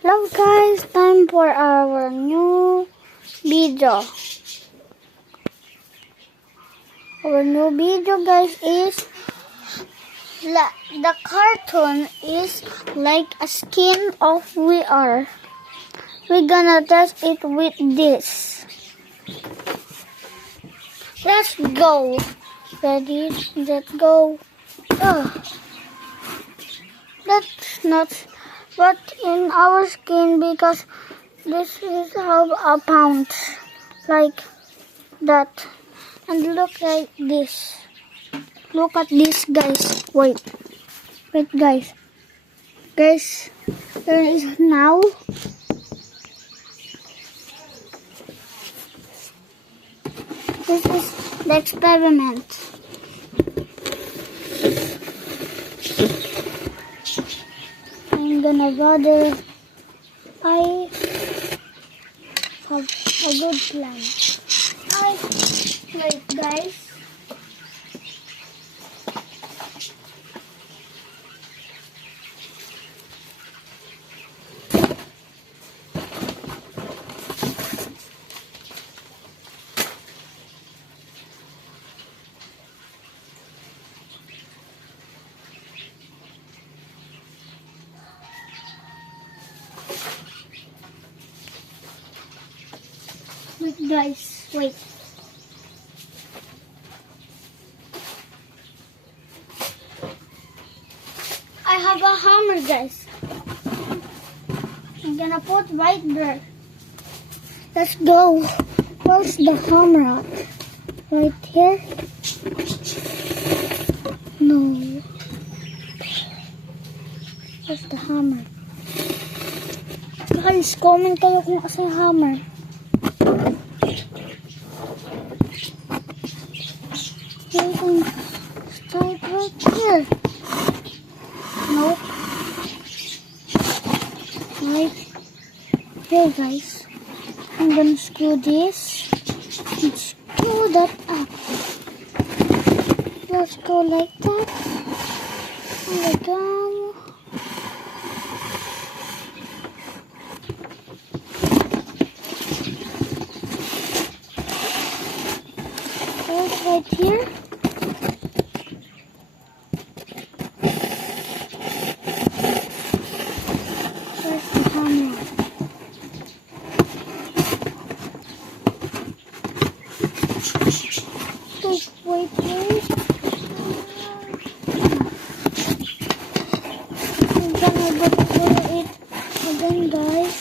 Hello guys, time for our new video. Our new video guys is the cartoon is like a skin of VR. We're gonna test it with this. Let's go. Ready? Let's go. That's not but in our skin because this is how a pound like that. And look like this. Look at this guys. Wait guys. Guys, there is now this is the experiment. I'm gonna bother. I have a good plan. Wait guys. Wait. I have a hammer guys. I'm gonna put right there. Let's go. Where's the hammer at? Right here? No. Where's the hammer? Guys, comment kayo kung asa yung hammer. You can start right here. Nope. Right here guys. I'm gonna screw this and screw that up. Let's go like that. There we go. Right here. Where's the camera? Wait. I'm gonna go through it again, guys.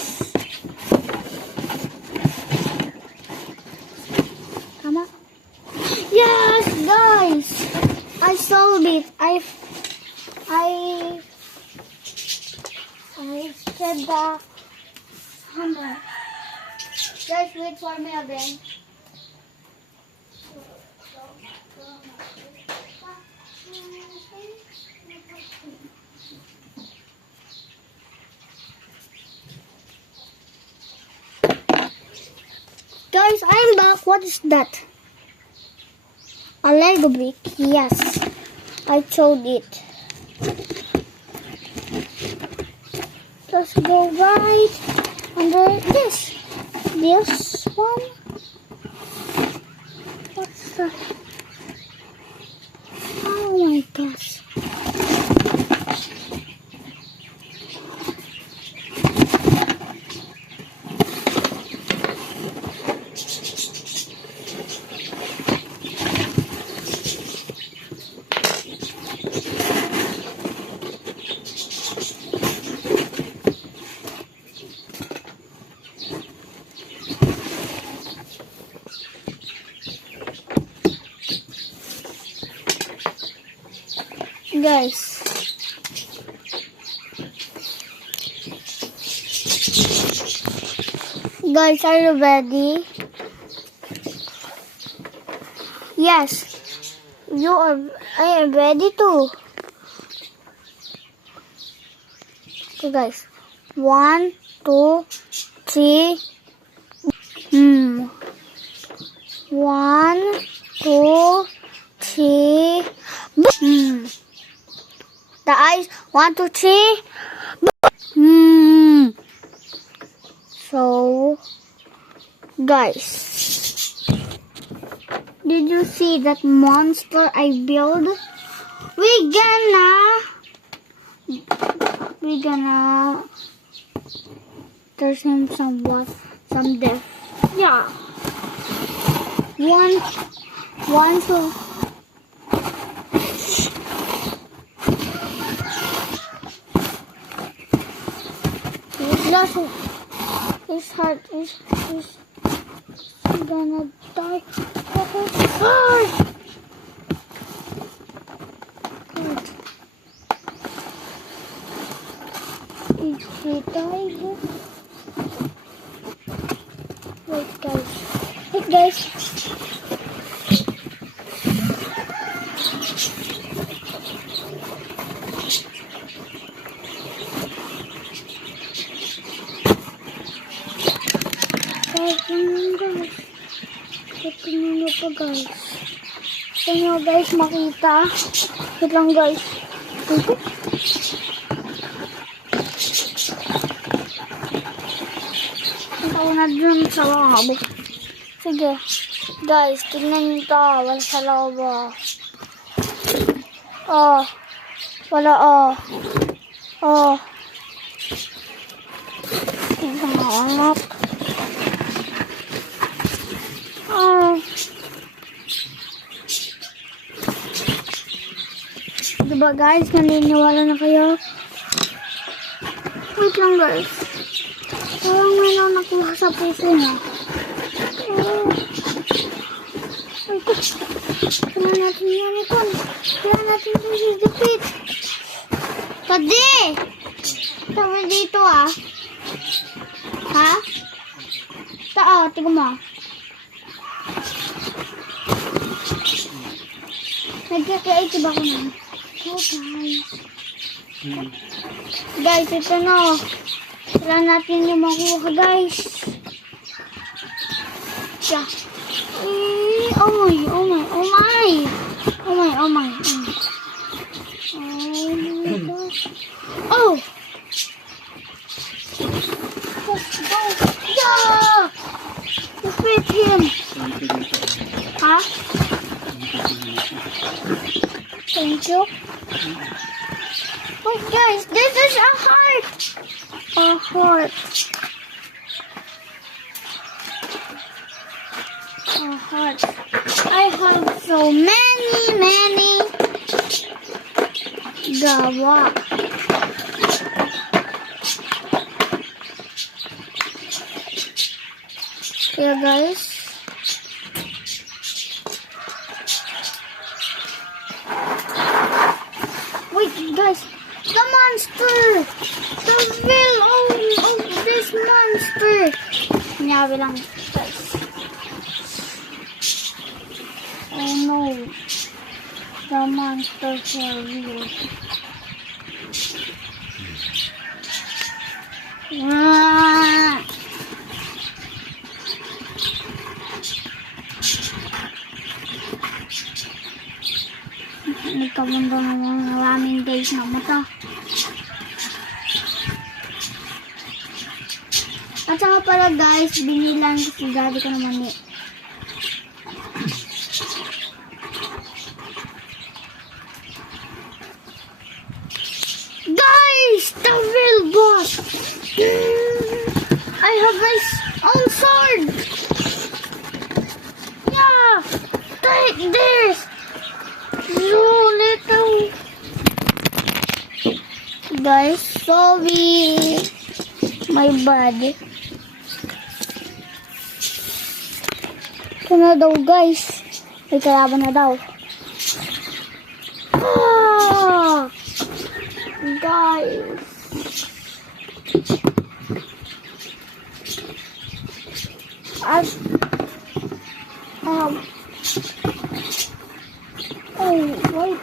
Come on. Yes, guys! I solved it. I said the hammer. Guys, wait for me again. Guys, I'm back. What is that? A Lego brick, yes, I showed it. Let's go right under this one. What's that? Oh my gosh. Guys, are you ready? Yes, I am ready too. Okay guys, 1, 2, 3. 1, 2, 3. The eyes. 1, 2, 3. Guys, did you see that monster I built? We gonna there's him some death. Yeah. One so his heart is gonna die. Oh, is he dying? Wait guys. Tingnan nyo pa guys. Gusto nyo guys makita. Wait lang guys. Punta ko na dun sa loob. Sige. Guys, tingnan nyo ito. Wala sa loob. Oh. Wala oh. Oh. Tingnan mo anak. Diba guys, naniniwala na kayo? Wait lang guys. Parang may nakuha sa puso niya. Wait. Kailan natin yan ito. Kailan natin ito sisipit. Pwede! Tama dito ah. Ha? Tao, tingnan mo. Nagka-creative ako na. Oh guys, ito na. Kailangan natin yung makuha guys. Siya. Oh my gosh. Oh! Let's go. Yeah! Defeat him. Huh? Thank you. Oh guys, this is a heart. A heart. A heart. I have so many gawa. Yeah guys. Wait, guys, the monster! The villain of this monster! Nyabi lang, guys. Oh no. The monster for real. Ah! Nagkabundo naman maraming days na mata. At saka pala guys, binilan si daddy ko naman eh. Guys! The real boss! I have my own sword! Yeah! Take this! So little. Guys, sorry. My bad. Ito na daw guys. May kalaban na daw. Ah! Guys. Wait.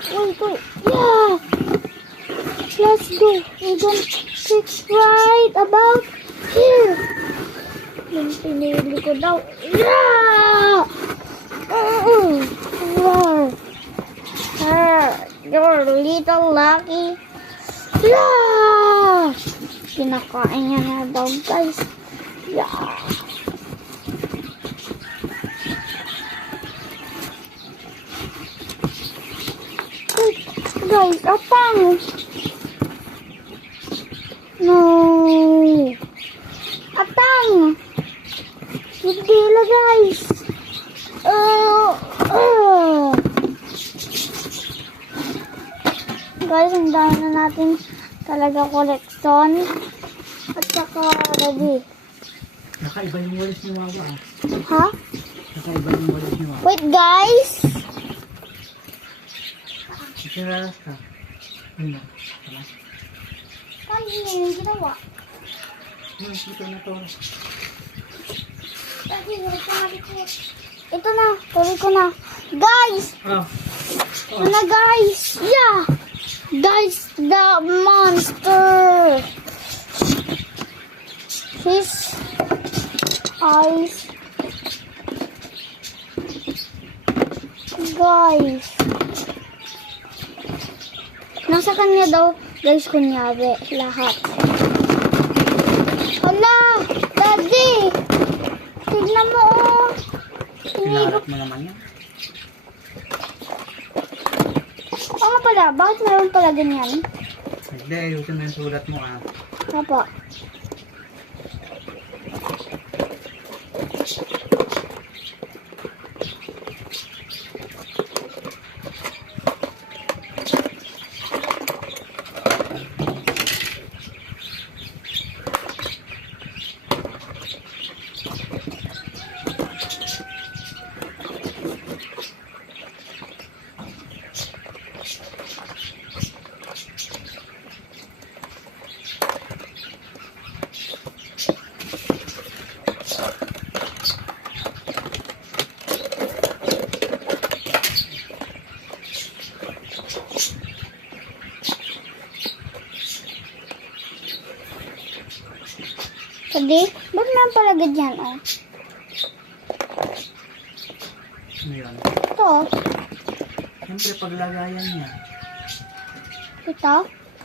Yeah! Let's go. We're gonna fix right about here. Yung pinili ko daw. Yeah! You're little lucky. Yeah! Kinakain niya na daw guys. Yeah! Guys, apang. No. Apang. Hindi la guys. Guys, ang dami na natin talaga koleksyon. At saka ready. Nakaiba yung walis ni Wawa. Ha? Nakaiba yung walis ni Wawa. Wait guys. Ikiraras ka. Ano? Ano yung ginawa? Ito na to. Ito na, tuloy ko na. Guys! Ano na guys? Yeah! Guys, the monster! His eyes. Guys. Nasa kanya daw, guys, kunyari, lahat. Hala! Daddy! Tignan mo, oh! Pinarap mo naman yan. Oo nga pala, bakit meron pala ganyan? Hindi, ayusin mo yung sulat mo ah. Apa? Hindi? Ba't naman pala ganyan, oh? Ano yun? Ito, Siyempre paglagayan niya. ito.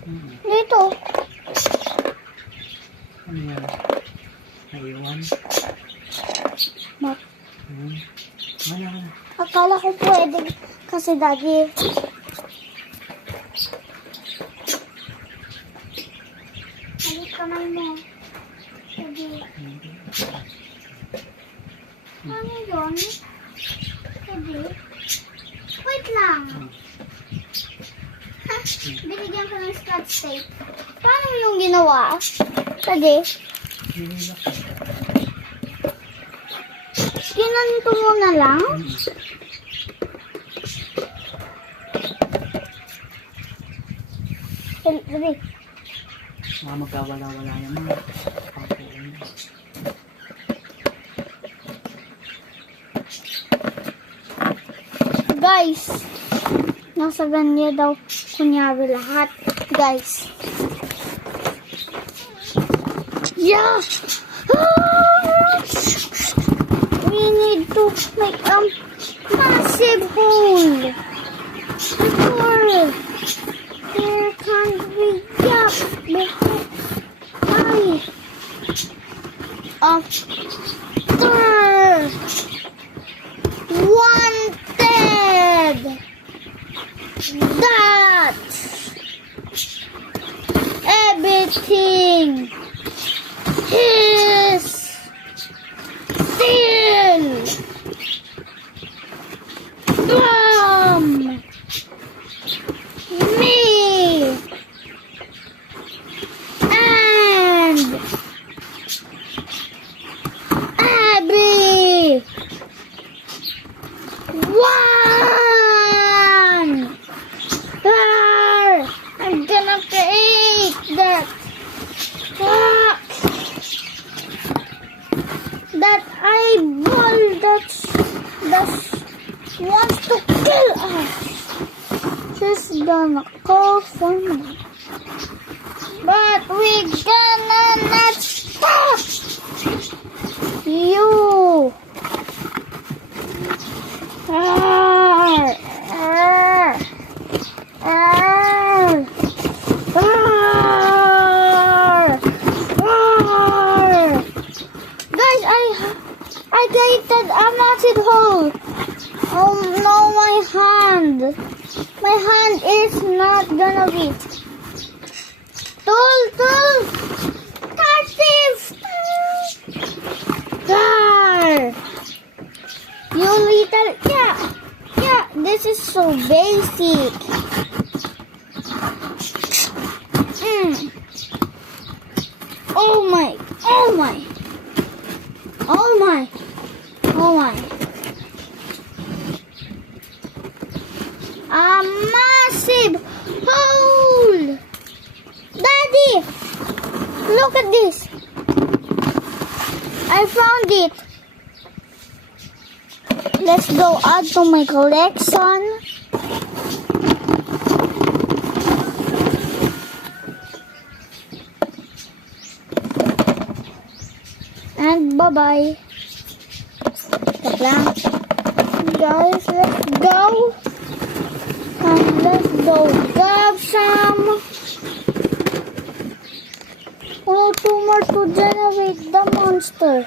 Mm-hmm. Dito. Ano yan? Naiwan? Ba't? Wala ka na. Akala ko pwede kasi daddy. Halit kamay mo. Daddy. Ano yun? Daddy? Wait lang. Ha? Binigyan ko ng scotch tape. Paano mo yung ginawa? Daddy? Ginanito mo na lang? Daddy. Mga magkawala-wala yan mga. Guys, nasa ganyan daw kunyari lahat. Guys. Yeah! We need to make a massive hole. Before there can't be gap. Why? After wanted that everything is still from me and every one. I'm gonna create that that eyeball that wants to kill us. She's gonna call for me, but we gonna not stop you. Guys, I created a massive hole. Oh no, my hand. My hand is not gonna reach. Tool! Tarsief! Car! You little... Yeah, this is so basic. Oh my. A massive hole! Daddy! Look at this! I found it! Let's go add to my collection. And bye-bye. Stop lang. Guys, let's go. Let's go grab some. Oh, 2 more to generate the monster.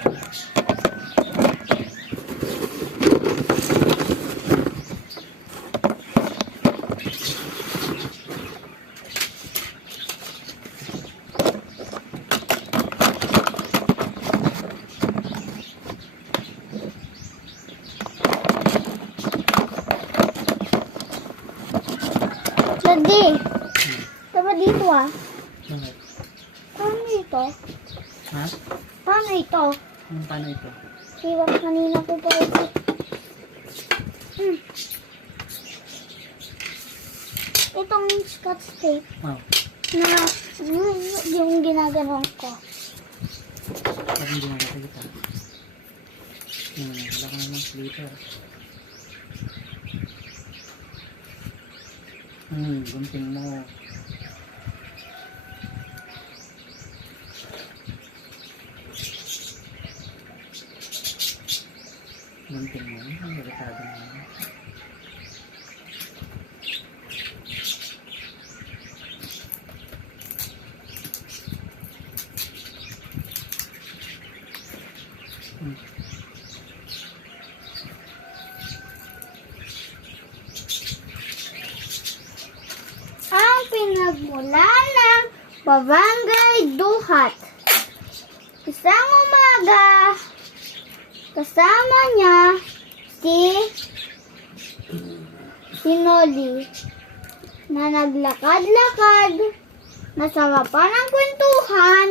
Daddy, dapat dito ah. Bakit? Paano ito? Ha? Paano ito? Paano ito? Iwan kanina ko pa ito. Itong scotch tape Oh. na yung ginaganon ko. Ba't hindi nakakita? Wala ka naman slipper. Gunting mo. Gunting mo. Ang delikado mo. Ang pinagmulan ng Barangay Duhat. Isang umaga, kasama niya si Noli na naglakad-lakad na sa harapan ng kwentuhan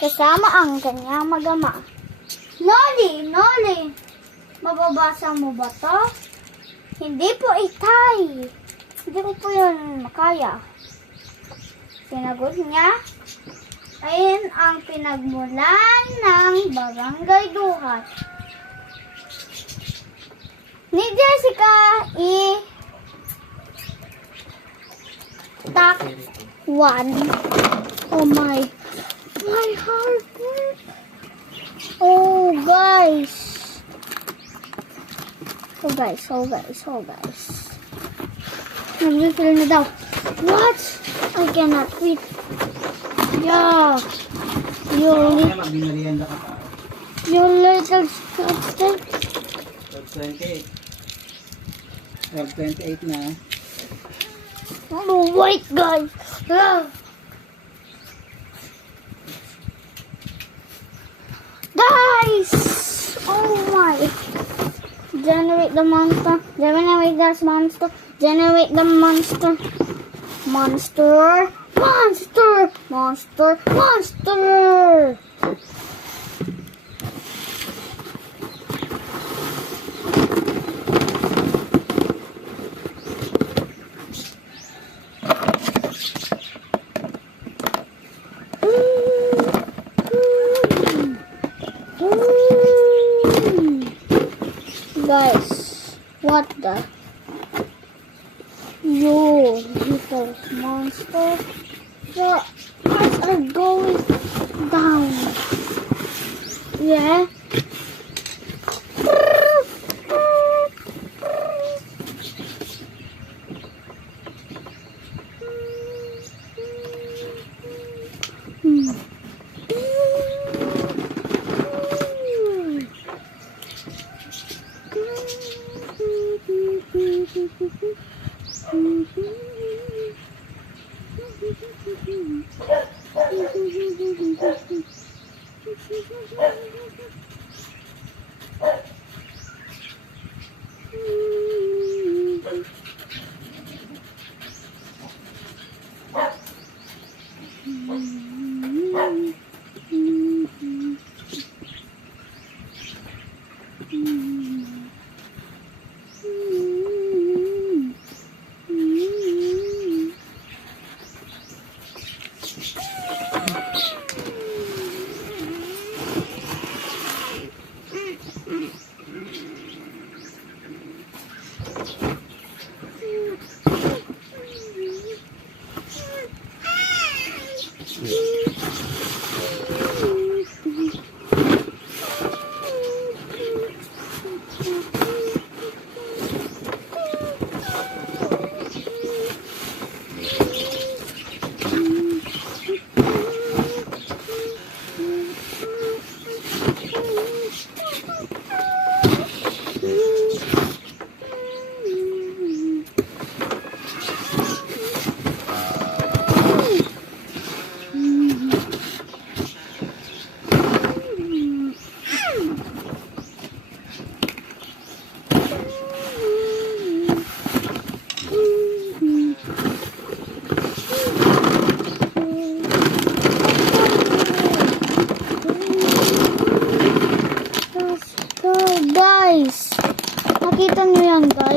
kasama ang kanyang mag-ama. Noli, mababasa mo ba to? Hindi po, itay. Hindi ko po yun makaya. Sinagot niya, ayun ang pinagmulan ng Barangay Duhat. Ni Jessica Tak 1. Oh my heart. Oh guys. Nag-refill na daw. What? I cannot quit. Yeah. Magbinarienda ka pa. You little scotch. 28 na. Oh, wait, guys. Guys! Oh my. Generate the monster. Generate this monster. Generate the monster. Monster. Guys, what the? You little monster. Your eyes are going down. Yeah?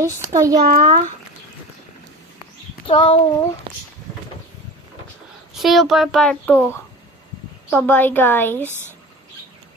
guys. Kaya, so, see you for part 2. Bye-bye, guys.